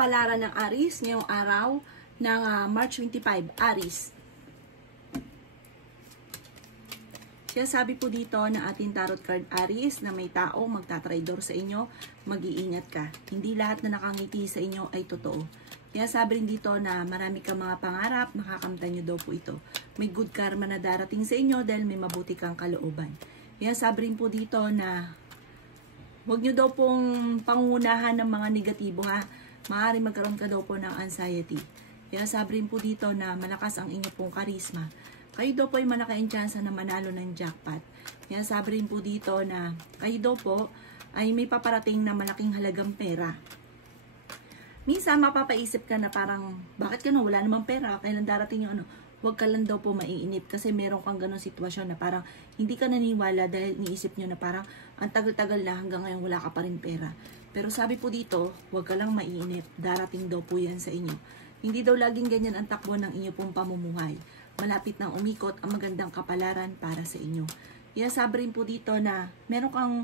kapalaran ng Aries ngayong araw ng March 25, Aries. Kaya sabi po dito na ating tarot card Aries na may tao magtatraidor sa inyo, mag-iingat ka. Hindi lahat na nakangiti sa inyo ay totoo. Kaya sabi rin dito na marami kang mga pangarap, makakamtan nyo daw po ito. May good karma na darating sa inyo dahil may mabuti kang kalooban. Kaya sabi rin po dito na huwag nyo daw pong pangunahan ng mga negatibo ha. Maaaring magkaroon ka daw po ng anxiety. Kaya sabi rin po dito na malakas ang inyo pong karisma. Kayo daw po ay malaki ang tsansa na manalo ng jackpot. Kaya sabi rin po dito na kayo daw po ay may paparating na malaking halagang pera. Minsan mapapaisip ka na parang, bakit ka na wala namang pera? Kailan darating yung ano? Huwag ka lang daw po maiinip kasi meron kang ganong sitwasyon na parang hindi ka naniniwala dahil iniisip nyo na parang ang tagal-tagal na hanggang ngayon wala ka pa rin pera. Pero sabi po dito, huwag ka lang maiinip. Darating daw po yan sa inyo. Hindi daw laging ganyan ang takbo ng inyo pong pamumuhay. Malapit nang umikot ang magandang kapalaran para sa inyo. Kaya sabi rin po dito na meron kang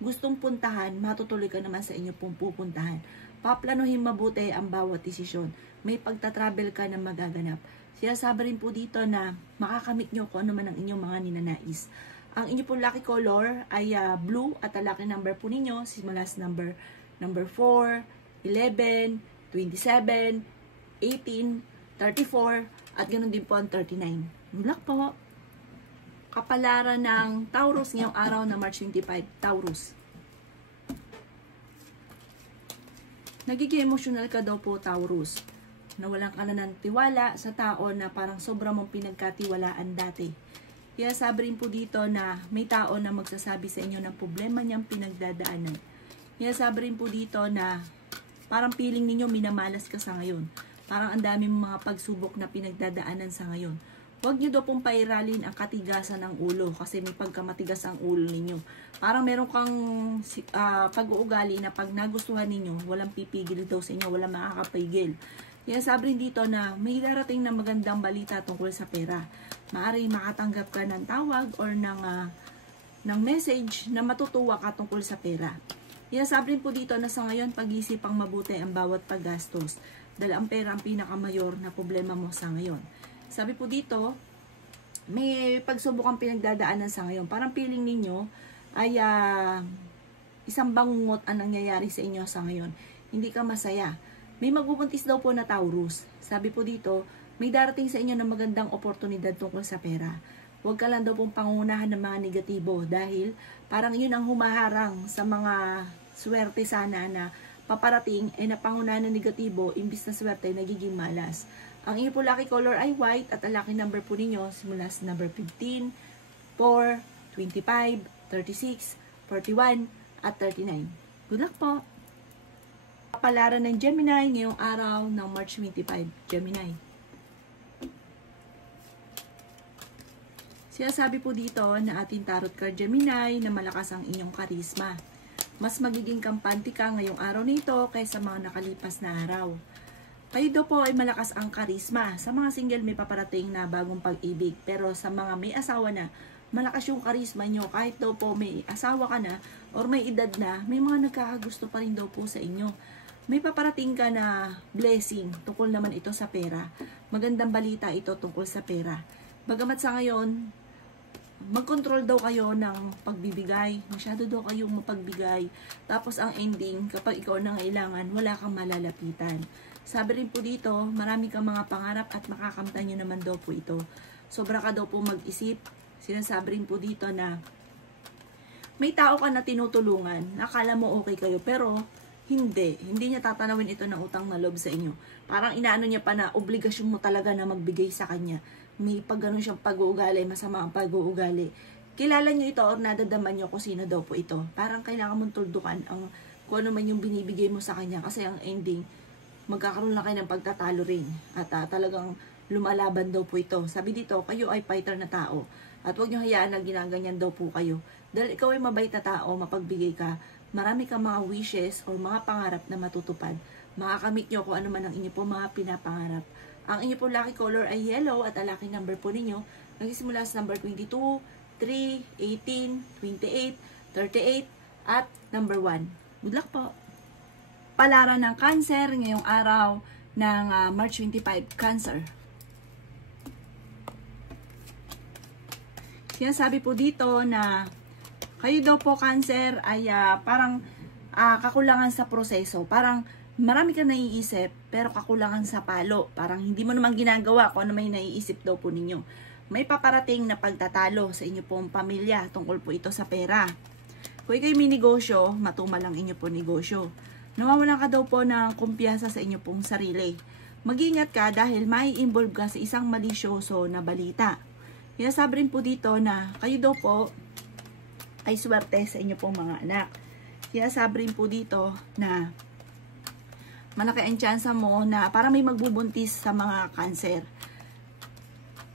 gustong puntahan, matutuloy ka naman sa inyo pong pupuntahan. Paplanuhin mabuti ang bawat desisyon. May pagtatravel ka na magaganap. Kaya sabi rin po dito na makakamit nyo kung ano man ang inyong mga ninanais. Ang inyo pong lucky color ay blue at ang lucky number po ninyo simula sa number 4, 11, 27, 18, 34, at ganoon din po ang 39. Black po. Kapalaran ng Taurus ngayong araw na March 25. Taurus. Nagiging emotional ka daw po, Taurus. Nawalan ka na ng tiwala sa tao na parang sobra mong pinagkatiwalaan dati. Kaya sabi rin po dito na may tao na magsasabi sa inyo ng problema niyang pinagdadaanan. Kaya sabi rin po dito na parang feeling ninyo minamalas ka sa ngayon. Parang ang dami mga pagsubok na pinagdadaanan sa ngayon. Huwag nyo daw pong pairalin ang katigasan ng ulo kasi may pagkamatigas ang ulo ninyo. Parang meron kang pag-uugali na pag nagustuhan ninyo, walang pipigil daw sa inyo, walang makakapigil. Kaya sabi rin dito na may darating na magandang balita tungkol sa pera. Maaari makatanggap ka ng tawag or ng message na matutuwa ka tungkol sa pera. Kaya sabi rin po dito na sa ngayon pag-isipang mabuti ang bawat paggastos. Dahil ang pera ang pinakamayor na problema mo sa ngayon. Sabi po dito, may pagsubok ang pinagdadaanan sa ngayon. Parang feeling ninyo ay isang bangungot ang nangyayari sa inyo sa ngayon. Hindi ka masaya. May magbubuntis daw po na Taurus. Sabi po dito, may darating sa inyo na magandang oportunidad tungkol sa pera. Huwag ka lang daw pong pangunahan ng mga negatibo dahil parang yun ang humaharang sa mga swerte sana na paparating ay napangunahan ng negatibo imbis na swerte nagiging malas. Ang inyo po lucky color ay white at ang lucky number po ninyo simula sa number 15, 4, 25, 36, 41, at 39. Good luck po! Kapalaran ng Gemini ngayong araw ng March 25. Gemini. Sinasabi po dito na ating tarot card Gemini na malakas ang inyong karisma. Mas magiging kampante ka ngayong araw nito kaysa mga nakalipas na araw. Kayo daw po ay malakas ang karisma. Sa mga single may paparating na bagong pag-ibig. Pero sa mga may asawa na, malakas yung karisma nyo. Kahit daw po may asawa ka na or may edad na, may mga nagkakagusto pa rin daw po sa inyo. May paparating ka na blessing tungkol naman ito sa pera. Magandang balita ito tungkol sa pera. Bagamat sa ngayon, mag-control daw kayo ng pagbibigay. Masyado daw kayong mapagbigay. Tapos ang ending, kapag ikaw nangailangan, wala kang malalapitan. Sabi rin po dito, marami kang mga pangarap at makakamtan nyo naman daw po ito. Sobra ka daw po mag-isip. Sinasabi rin po dito na may tao ka na tinutulungan. Nakala mo okay kayo, pero hindi. Hindi niya tatanawin ito ng utang na loob sa inyo. Parang inaano niya pa na obligasyon mo talaga na magbigay sa kanya. May pag ganun siyang pag-uugali, masama ang pag-uugali. Kilala nyo ito or nadadaman nyo kung sino daw po ito. Parang kailangan mong tuldukan ang kung ano man yung binibigay mo sa kanya. Kasi ang ending, magkakaroon na kayo ng pagtatalo rin. At talagang lumalaban daw po ito. Sabi dito, kayo ay fighter na tao. At huwag nyo hayaan na ginaganyan daw po kayo. Dahil ikaw ay mabait na tao, mapagbigay ka, marami kang mga wishes or mga pangarap na matutupad. Makakamit nyo kung ano man ang inyo po mga pinapangarap. Ang inyo po lucky color ay yellow at ang lucky number po ninyo nagsisimula sa number 22, 3, 18, 28, 38, at number 1. Good luck po! Kapalaran ng Cancer ngayong araw ng March 25, Cancer. Sinasabi po dito na kayo daw po, Cancer, ay parang kakulangan sa proseso. Parang marami kang naiisip, pero kakulangan sa palo. Parang hindi mo naman ginagawa kung ano may naiisip daw po ninyo. May paparating na pagtatalo sa inyo pong pamilya tungkol po ito sa pera. Kung kayo may negosyo, matumal ang inyo po negosyo. Nawawalan ka daw po ng kumpiyansa sa inyo pong sarili. Mag-ingat ka dahil may involve ka sa isang malisyoso na balita. Sinasabi rin po dito na kayo daw po ay swerte sa inyo pong mga anak. Sinasabi rin po dito na malaki ang tsansa mo na para may magbubuntis sa mga Cancer.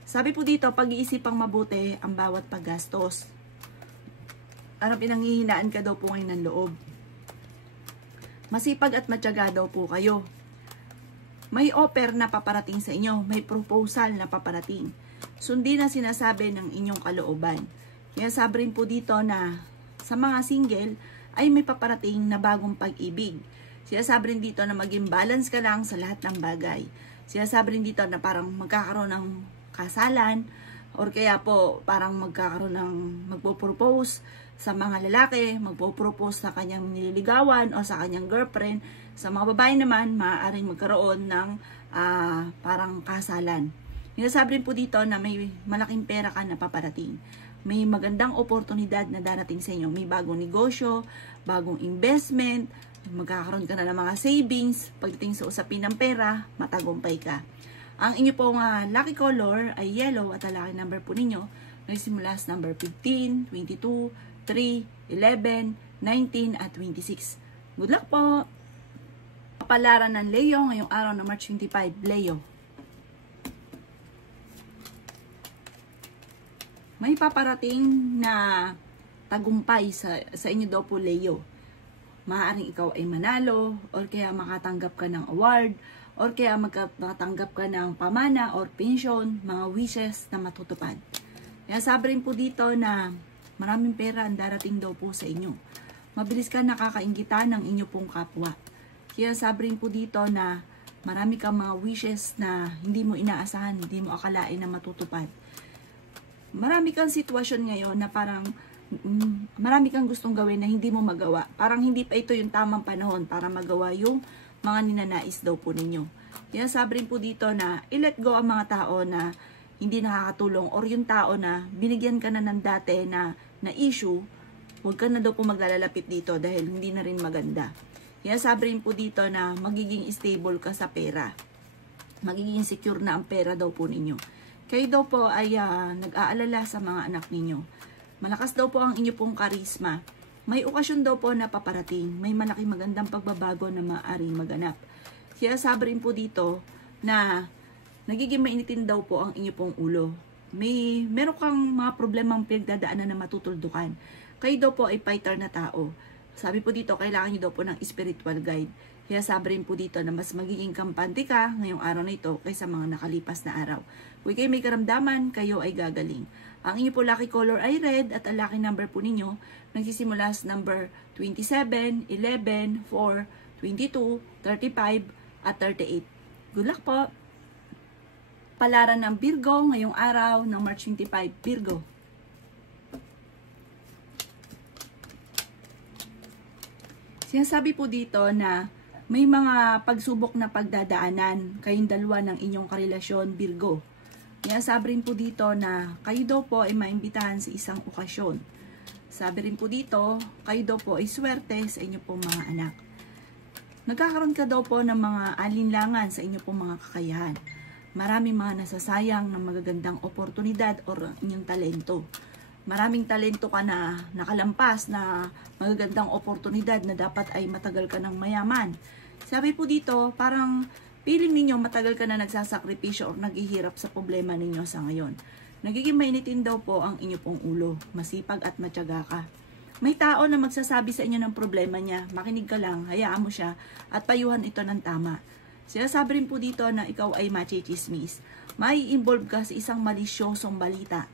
Sabi po dito, pag-iisipang mabuti ang bawat paggastos. Ano, pinanghihinaan ka daw po ngayon ng loob. Masipag at matyaga daw po kayo. May offer na paparating sa inyo. May proposal na paparating. Sundin na sinasabi ng inyong kalooban. Kaya sabi rin po dito na sa mga single ay may paparating na bagong pag-ibig. Sinasabi rin dito na maging balance ka lang sa lahat ng bagay. Sinasabi rin dito na parang magkakaroon ng kasalan or kaya po parang magkakaroon ng magpo-propose sa mga lalaki, magpo-propose sa kanyang nililigawan o sa kanyang girlfriend. Sa mga babae naman, maaaring magkaroon ng parang kasalan. Sinasabi rin po dito na may malaking pera ka na paparating. May magandang oportunidad na darating sa inyo. May bagong negosyo, bagong investment, magkakaroon ka na ng mga savings. Pagdating sa usapin ng pera, matagumpay ka. Ang inyo pong lucky color ay yellow at ang lucky number po ninyo nagsimula sa number 15, 22, 3, 11, 19 at 26. Good luck po! Kapalaran ng Leo ngayong araw ng March 25, Leo. May paparating na tagumpay sa inyo daw po, Leo. Maaaring ikaw ay manalo, or kaya makatanggap ka ng award, or kaya makatanggap ka ng pamana or pension, mga wishes na matutupad. Kaya sabi rin po dito na maraming pera ang darating daw po sa inyo. Mabilis ka nakakainggitan ng inyo pong kapwa. Kaya sabi rin po dito na marami kang mga wishes na hindi mo inaasahan, hindi mo akalain na matutupad. Marami kang sitwasyon ngayon na parang marami kang gustong gawin na hindi mo magawa. Parang hindi pa ito yung tamang panahon para magawa yung mga ninanais daw po ninyo. Kaya sabi rin po dito na i-let go ang mga tao na hindi nakakatulong or yung tao na binigyan ka na ng dati na issue, huwag ka na daw po maglalapit dito dahil hindi na rin maganda. Kaya sabi rin po dito na magiging stable ka sa pera. Magiging secure na ang pera daw po ninyo. Kayo daw po ay nag-aalala sa mga anak ninyo. Malakas daw po ang inyo pong karisma. May okasyon daw po na paparating. May malaking magandang pagbabago na maaaring maganap. Kaya sabi rin po dito na nagiging mainitin daw po ang inyo pong ulo. Meron kang mga problemang pinagdadaanan na matutuldukan. Kayo daw po ay fighter na tao. Sabi po dito, kailangan nyo daw po ng spiritual guide. Kaya sabi rin po dito na mas magiging kampante ka ngayong araw na ito kaysa mga nakalipas na araw. Kung kayo may karamdaman, kayo ay gagaling. Ang inyo po lucky color ay red at ang lucky number po ninyo nagsisimula sa number 27, 11, 4, 22, 35 at 38. Good luck po! Palaran ng Virgo ngayong araw ng March 25, Virgo. Sinasabi po dito na may mga pagsubok na pagdadaanan kayong dalawa ng inyong karelasyon, Virgo. Kaya sabi rin po dito na kayo daw po ay maimbitahan sa isang okasyon. Sabi rin po dito, kayo daw po ay swerte sa inyo pong mga anak. Nagkakaroon ka daw po ng mga alinlangan sa inyo pong mga kakayahan. Maraming mga nasasayang ng magagandang oportunidad o inyong talento. Maraming talento ka na nakalampas na magagandang oportunidad na dapat ay matagal ka ng mayaman. Sabi po dito, parang feeling ninyo matagal ka na nagsasakripisyo o naghihirap sa problema ninyo sa ngayon. Nagiging mainitin daw po ang inyo pong ulo. Masipag at matyaga ka. May tao na magsasabi sa inyo ng problema niya. Makinig ka lang, hayaan mo siya at payuhan ito ng tama. Sinasabi rin po dito na ikaw ay machichismis. May involve ka sa isang malisyosong balita.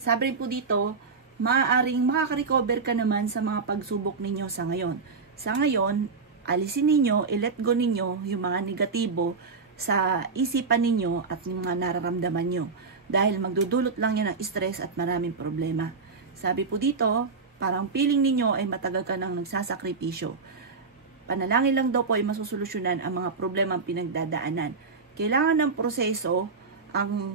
Sabi rin po dito, maaaring makaka-recover ka naman sa mga pagsubok ninyo sa ngayon. Sa ngayon, alisin ninyo, i-let go ninyo yung mga negatibo sa isipan ninyo at yung mga nararamdaman nyo. Dahil magdudulot lang yan ng stress at maraming problema. Sabi po dito, parang feeling ninyo ay matagal ka nang nagsasakripisyo. Panalangin lang daw po ay masusolusyonan ang mga problema ang pinagdadaanan. Kailangan ng proseso,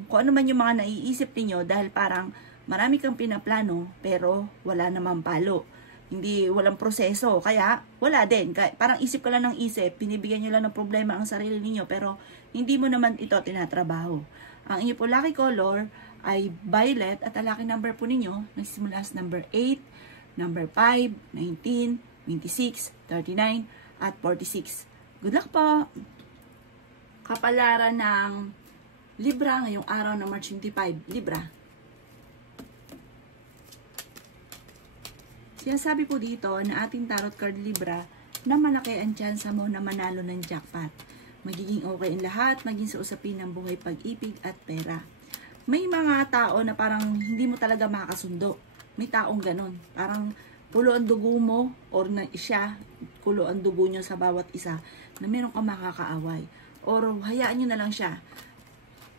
kung ano man yung mga naiisip ninyo dahil parang marami kang pinaplano pero wala namang palo. Walang proseso, kaya wala din. Parang isip ka lang ng isip, binibigyan nyo lang ng problema ang sarili ninyo pero hindi mo naman ito tinatrabaho. Ang inyo po lucky color ay violet at ang lucky number po ninyo nagsimula sa number 8, number 5, 19, 26, 39, at 46. Good luck po! Kapalaran ng Libra ngayong araw ng March 25. Libra. Sinasabi po dito na ating tarot card Libra na malaki ang tsansa mo na manalo ng jackpot. Magiging okay ang lahat, maging sa usapin ng buhay, pag-ibig at pera. May mga tao na parang hindi mo talaga makakasundo. May taong ganun. Parang pulo ang dugo mo or na siya, pulo ang dugo nyo sa bawat isa na meron ka makakaaway. Or hayaan nyo na lang siya.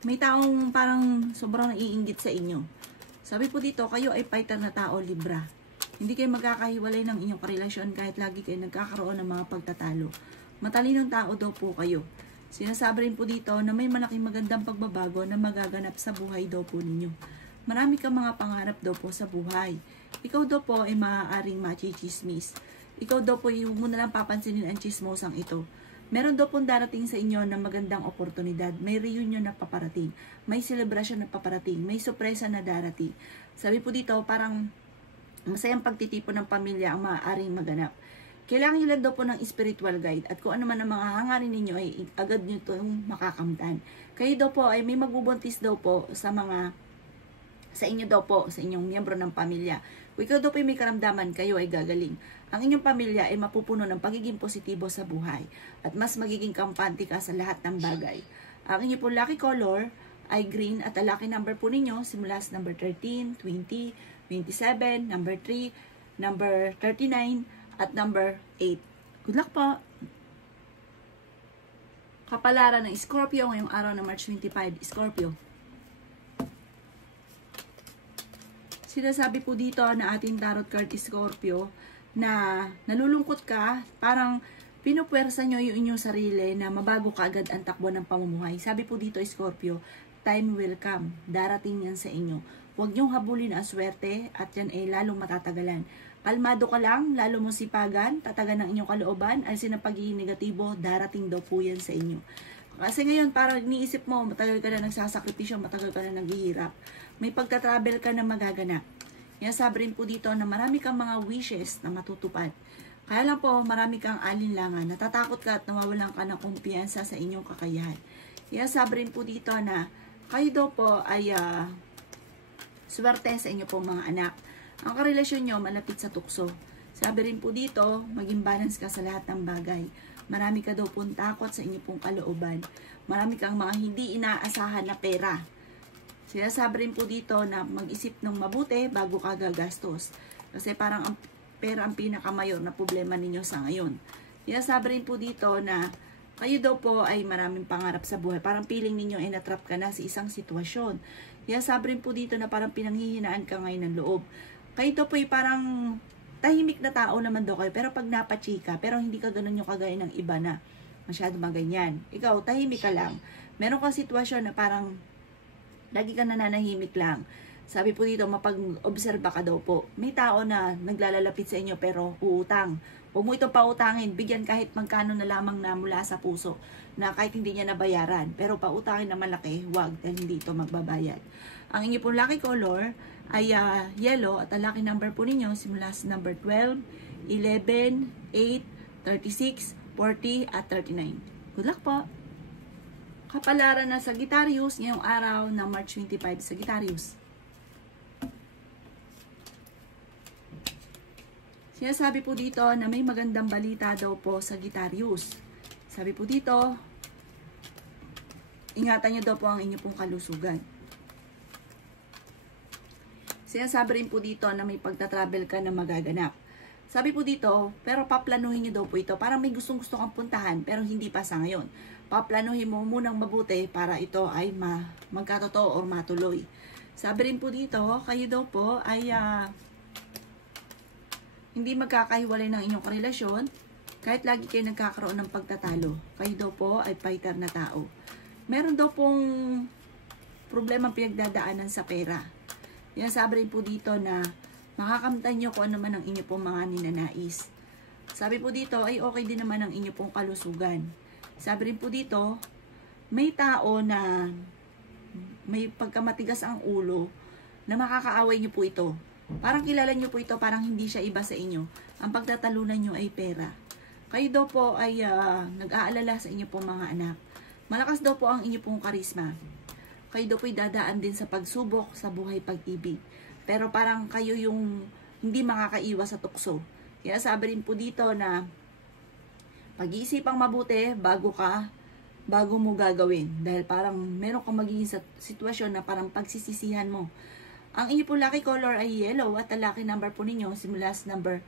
May taong parang sobrang naiinggit sa inyo. Sabi po dito, kayo ay fighter na tao, Libra. Hindi kayo magkakahiwalay ng inyong karelasyon kahit lagi kayo nagkakaroon ng mga pagtatalo. Matalinong tao daw po kayo. Sinasabi rin po dito na may malaking magandang pagbabago na magaganap sa buhay daw po ninyo. Marami kang mga pangarap daw po sa buhay. Ikaw daw po ay maaaring machichismis. Ikaw daw po yung muna lang papansinin ang chismosang ito. Meron daw pong darating sa inyo na magandang oportunidad. May reunion na paparating. May celebration na paparating. May sorpresa na darating. Sabi po dito, parang masayang pagtitipon ng pamilya ang maaaring maganap. Kailangan nyo lang daw po ng spiritual guide. At kung ano man ang mga hangarin ninyo ay agad nyo itong makakamtan. Kayo daw po ay may magbubuntis daw po sa inyo daw po, sa inyong miyembro ng pamilya. Kung ikaw daw po may karamdaman, kayo ay gagaling. Ang inyong pamilya ay mapupuno ng pagiging positibo sa buhay at mas magiging kampante ka sa lahat ng bagay. Ang inyong po lucky color ay green at ang lucky number po ninyo simula sa number 13, 20, 27, number 3, number 39, at number 8. Good luck po! Kapalaran ng Scorpio ngayong araw ng March 25. Scorpio. Sinasabi po dito na ating tarot card Scorpio na nalulungkot ka, parang pinupwersa nyo yung inyong sarili na mabago ka agad ang takbo ng pamumuhay. Sabi po dito Scorpio, time will come. Darating yan sa inyo. Huwag nyong habulin ang swerte at yan ay lalong matatagalan. Kalmado ka lang, lalo mo sipagan, tatagan ng inyong kalooban, alisin ang pagiging negatibo, darating daw po yan sa inyo. Kasi ngayon, parang iniisip mo, matagal ka na nagsasakripisyo, matagal ka na naghihirap. May pagta-travel ka na magaganap. Yan sabi rin po dito na marami kang mga wishes na matutupad. Kaya lang po, marami kang alinlangan, natatakot ka at nawawalan ka ng kumpiyansa sa inyong kakayahan. Yan sabi rin po dito na kayo daw po ay swerte sa inyo pong mga anak. Ang karelasyon nyo malapit sa tukso. Sabi rin po dito, maging balance ka sa lahat ng bagay. Marami ka daw pong takot sa inyo pong kalooban. Marami kang mga hindi inaasahan na pera. Sinasabi rin po dito na mag-isip ng mabuti bago ka gagastos. Kasi parang ang pera ang pinakamayor na problema ninyo sa ngayon. Sinasabi rin po dito na kayo daw po ay maraming pangarap sa buhay. Parang feeling ninyo ay natrap ka na sa isang sitwasyon. Sinasabi rin po dito na parang pinanghihinaan ka ngayon ng loob. Kayo daw po ay parang tahimik na tao naman daw kayo. Pero pag napachika, pero hindi ka ganun yung kagaya ng iba na masyado maganyan. Ikaw, tahimik ka lang. Meron kang sitwasyon na parang lagi ka nananahimik lang. Sabi po dito, mapag-obserba ka daw po. May tao na naglalalapit sa inyo pero uutang. Huwag mo ito pautangin. Bigyan kahit magkano na lamang na mula sa puso na kahit hindi niya nabayaran. Pero pautangin na malaki, huwag dahil hindi ito magbabayad. Ang inyo pong lucky color ay yellow at ang lucky number po ninyo simula sa number 12, 11, 8, 36, 40 at 39. Good luck po! Kapalaran na Sagittarius ngayong araw ng March 25, Sagittarius. Sinasabi po dito na may magandang balita daw po Sagittarius. Sabi po dito, ingatan niyo daw po ang inyong pong kalusugan. Sinasabi rin po dito na may pagta-travel ka na magaganap. Sabi po dito, pero paplanuhin nyo daw po ito. Parang may gustong-gusto kang puntahan, pero hindi pa sa ngayon. Paplanuhin mo munang mabuti para ito ay magkatotoo or matuloy. Sabi rin po dito, kayo daw po ay hindi magkakahiwalay ng inyong karelasyon kahit lagi kayo nagkakaroon ng pagtatalo. Kayo daw po ay fighter na tao. Meron daw pong problema pinagdadaanan sa pera. Yan, sabi rin po dito na makakamtan nyo kung ano man ang inyo pong mga ninanais. Sabi po dito ay okay din naman ang inyo pong kalusugan. Sabi rin po dito, may tao na may pagkamatigas ang ulo na makakaaway nyo po ito. Parang kilala nyo po ito, parang hindi siya iba sa inyo. Ang pagtatalunan nyo ay pera. Kayo daw po ay nag-aalala sa inyo pong mga anak. Malakas daw po ang inyo pong karisma. Kayo daw po ay dadaan din sa pagsubok sa buhay pag-ibig. Pero parang kayo yung hindi makakaiwas sa tukso. Kaya sabi rin po dito na pag-iisipang mabuti bago mo gagawin. Dahil parang meron kang magiging sitwasyon na parang pagsisisihan mo. Ang inyo po lucky color ay yellow at ang lucky number po ninyo simula sa number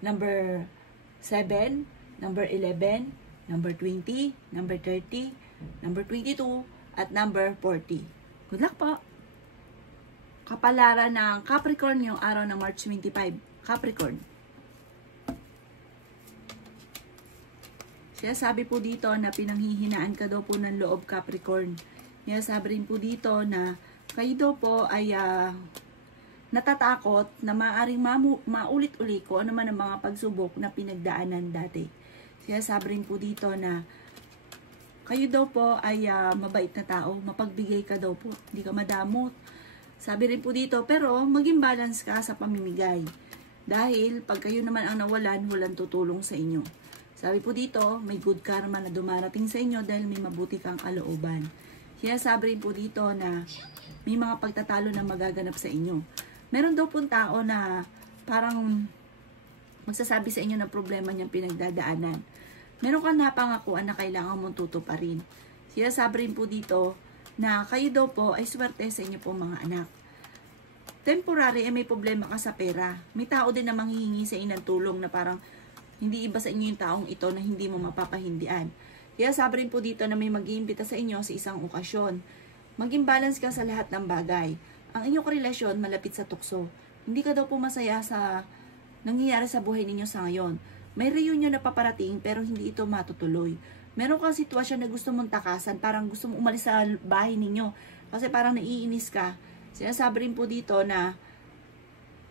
7, number 11, number 20, number 30, number 22, at number 40. Good luck po! Kapalaran ng Capricorn yung araw ng March 25. Capricorn. Kaya sabi po dito na pinanghihinaan ka daw po ng loob, Capricorn. Kaya sabi rin po dito na kayo daw po ay natatakot na maaaring maulit-uli ko ano man ang mga pagsubok na pinagdaanan dati. Kaya sabi rin po dito na kayo daw po ay mabait na tao, mapagbigay ka daw po, hindi ka madamot. Sabi rin po dito, pero maging balance ka sa pamimigay. Dahil pag kayo naman ang nawalan, walang tutulong sa inyo. Sabi po dito, may good karma na dumarating sa inyo dahil may mabuti kang kalooban. Kaya sabi rin po dito na may mga pagtatalo na magaganap sa inyo. Meron daw pong tao na parang magsasabi sa inyo ng problema niyang pinagdadaanan. Meron kang napangakuan na kailangan mong tutuparin. Kaya sabi rin po dito na kayo daw po ay swerte sa inyo pong mga anak. Temporary may problema ka sa pera. May tao din na manghihingi sa inyo ng tulong na parang hindi iba sa inyo yung taong ito na hindi mo mapapahindian. Kaya sabi rin po dito na may mag-iimbita sa inyo sa isang okasyon. Maging balance ka sa lahat ng bagay. Ang inyong relasyon malapit sa tukso. Hindi ka daw po masaya sa nangyayari sa buhay ninyo sa ngayon. May reunion na paparating pero hindi ito matutuloy. Meron kang sitwasyon na gusto mong takasan, parang gusto mong umalis sa bahay ninyo. Kasi parang naiinis ka. Sinasabi rin po dito na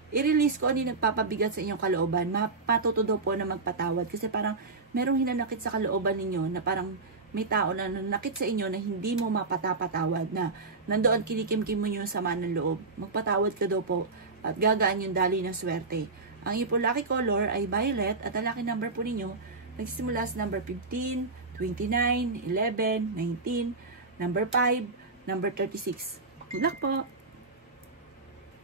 i-release ko ano yung nagpapabigat sa inyong kalooban. Matuto daw po na magpatawad. Kasi parang merong hinanakit sa kalooban ninyo na parang may tao na nanakit sa inyo na hindi mo mapatapatawad. Na nandoon kinikimkim mo yung sama ng loob. Magpatawad ka daw po at gagaan yung dali ng swerte. Ang iyo po lucky color ay violet at ang lucky number po ninyo nagsisimula sa number 15, 29, 11, 19, number 5, number 36. Good luck po!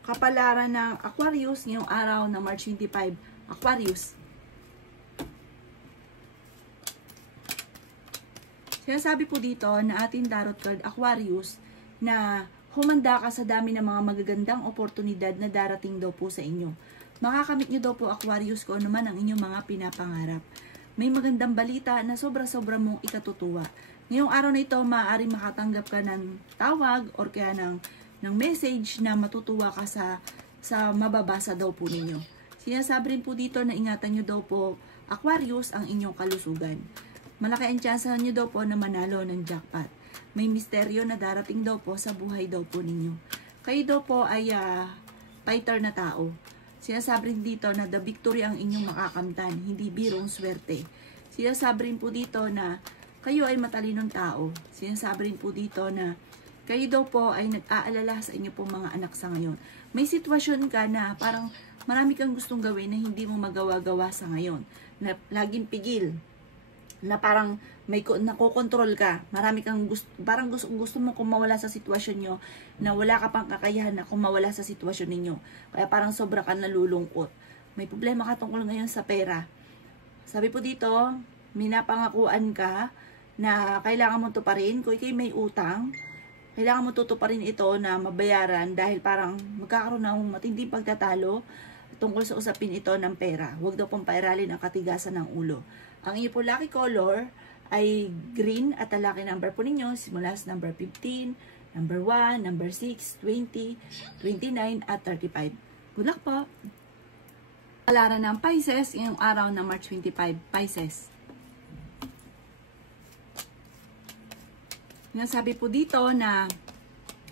Kapalaran ng Aquarius ngayong araw ng March 25. Aquarius. Sinasabi po dito na ating tarot card Aquarius na humanda ka sa dami ng mga magagandang oportunidad na darating daw po sa inyo. Makakamit nyo daw po Aquarius kung ano man ang inyong mga pinapangarap. May magandang balita na sobra-sobra mong ikatutuwa. Ngayong araw na ito, maaaring makatanggap ka ng tawag or kaya ng message na matutuwa ka sa mababasa daw po ninyo. Sinasabi rin po dito na ingatan nyo daw po Aquarius ang inyong kalusugan. Malaki ang tsansa nyo daw po na manalo ng jackpot. May misteryo na darating daw po sa buhay daw po ninyo. Kayo daw po ay fighter na tao. Sinasabi rin dito na the victory ang inyong makakamtan, hindi birong swerte. Sinasabi rin po dito na kayo ay matalinong tao. Sinasabi rin po dito na kayo daw po ay nag-aalala sa inyo pong mga anak sa ngayon. May sitwasyon ka na parang marami kang gustong gawin na hindi mo magawa-gawa sa ngayon. Na laging pigil. Na parang may nakokontrol ka. Marami kang parang gusto mo kung mawala sa sitwasyon nyo na wala ka pang kakayahan na kung mawala sa sitwasyon ninyo. Kaya parang sobra ka nalulungkot. May problema ka tungkol ngayon sa pera. Sabi po dito, may napangakuan ka na kailangan mo tuparin. Kung ikay may utang, kailangan mo tutuparin ito na mabayaran dahil parang magkakaroon ng matinding pagtatalo. At tungkol sa usapin ito ng pera. Huwag daw pong pairalin ang katigasan ng ulo. Ang inyong po lucky color ay green at ang lucky number po ninyo simula sa number 15, number 1, number 6, 20, 29 at 35. Good luck po! Palaran ng Pisces ngayong araw ng March 25, Pisces. Nasabi po dito na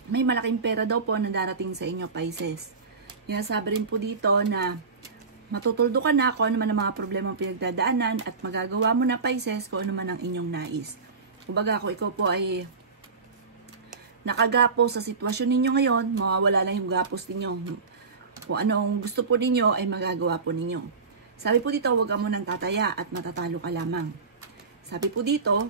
may malaking pera daw po na darating sa inyo, Pisces. Nasabi rin po dito na matutuldo ka na kung ano man ang mga problemang pinagdadaanan at magagawa mo na, Pisces, kung ano man ang inyong nais. Kumbaga, kung ikaw po ay nakagapos sa sitwasyon ninyo ngayon, mawawala lang yung gapos ninyo. Kung anong gusto po ninyo ay magagawa po ninyo. Sabi po dito, huwag ka munang tataya at matatalo ka lamang. Sabi po dito,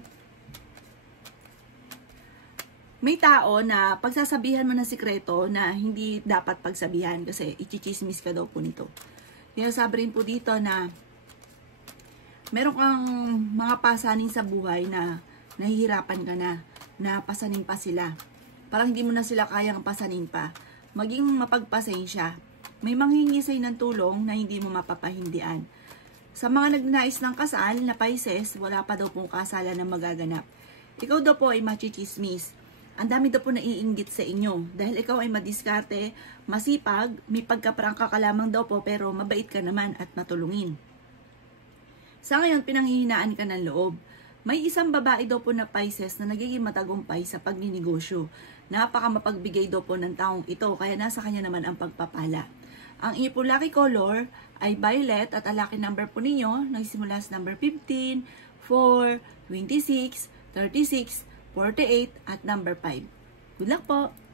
may tao na pagsasabihan mo ng sikreto na hindi dapat pagsabihan kasi ichichismis ka daw po nito. Kaya sabi rin po dito na meron kang mga pasanin sa buhay na nahihirapan ka na pasanin pa sila. Parang hindi mo na sila kayang pasanin pa. Maging mapagpasensya. May manghingi sa'yo ng tulong na hindi mo mapapahindian. Sa mga nagnais ng kasal na Pisces, wala pa daw pong kasalan na magaganap. Ikaw daw po ay machichismis. Ang dami daw po naiinggit sa inyo. Dahil ikaw ay madiskarte, masipag, may pagkaprangka ka lamang daw po pero mabait ka naman at matulungin. Sa ngayon, pinanghihinaan ka ng loob. May isang babae daw po na Pisces na nagiging matagumpay sa pagninegosyo. Napaka mapagbigay daw po ng taong ito kaya nasa kanya naman ang pagpapala. Ang inyong po lucky color ay violet at ang lucky number po ninyo nagsimula sa number 15, 4, 26, 36, 48 at number 5. Good luck po!